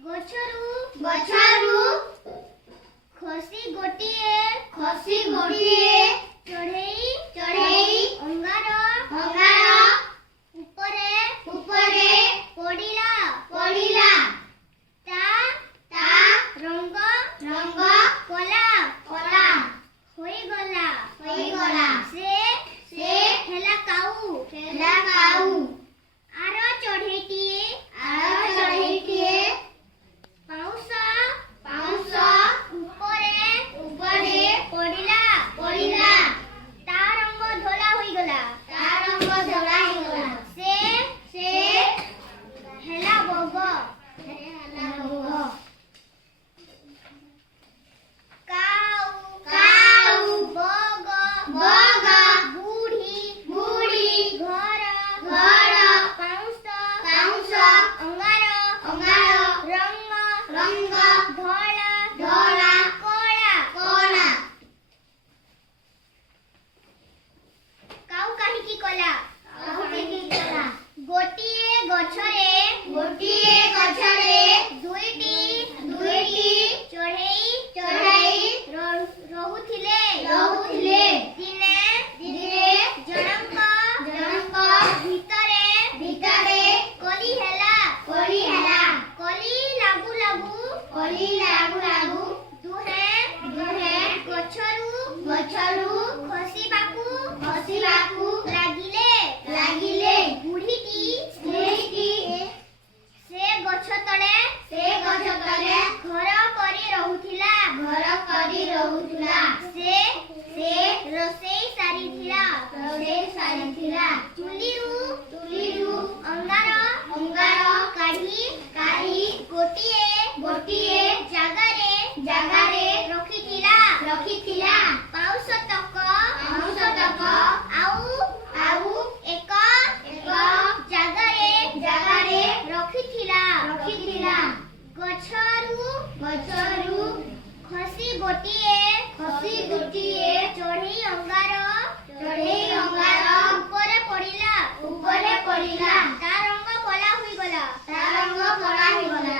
ଗଛରୁ ଖସି ଗୋଟିଏ ଚଢ଼େଇ ଅଙ୍ଗାର ଉପରେ ପଡ଼ିଲା ତା ରଙ୍ଗ କଳା ହୋଇଗଲା ସେ ହେଲା କାଉ ଆର ଚଢ଼େଇଟିଏ ପାଉଁଶ ଉପରେ ପଡ଼ିଲା ତା ରଙ୍ଗ ଧଳା ହୋଇଗଲା ସେ ହେଲା ବଗ କାଉ ବଗ ବୁଢ଼ୀ ଘର ପାଉଁଶ ଅଙ୍ଗାର ରଙ୍ଗ ଧଳା କଳା କାଉ କାହିଁକି କଲା ଗୋଟିଏ ଗଛରେ ଦୁଇଟି ଚଢ଼େଇ ରହୁଥିଲେ ଦିନେ ଜଣଙ୍କ ଭିତରେ କଳି ହେଲା କଳି ଲାଗୁ ଦୁହେଁ ଗଛରୁ ଖସିବାକୁ ଲାଗିଲେ ବୁଢ଼ୀଟି ସେ ଗଛ ତଳେ ଘର କରି ରହୁଥିଲା ସେ ରୋଷେଇ ସାରିଥିଲା ଚୁଲିରୁ ଅଙ୍ଗାର କାଢି ଗୋଟିଏ ଜାଗାରେ ରଖିଥିଲା ପାଉଁଶ ତକ ଆଉ ଏକ ଜାଗାରେ ରଖିଥିଲା ଗଛରୁ ଖସି ଗୋଟିଏ ଚଢ଼େଇ ଅଙ୍ଗାର ଉପରେ ପଡ଼ିଲା ତା ରଙ୍ଗ କଳା ହୋଇଗଲା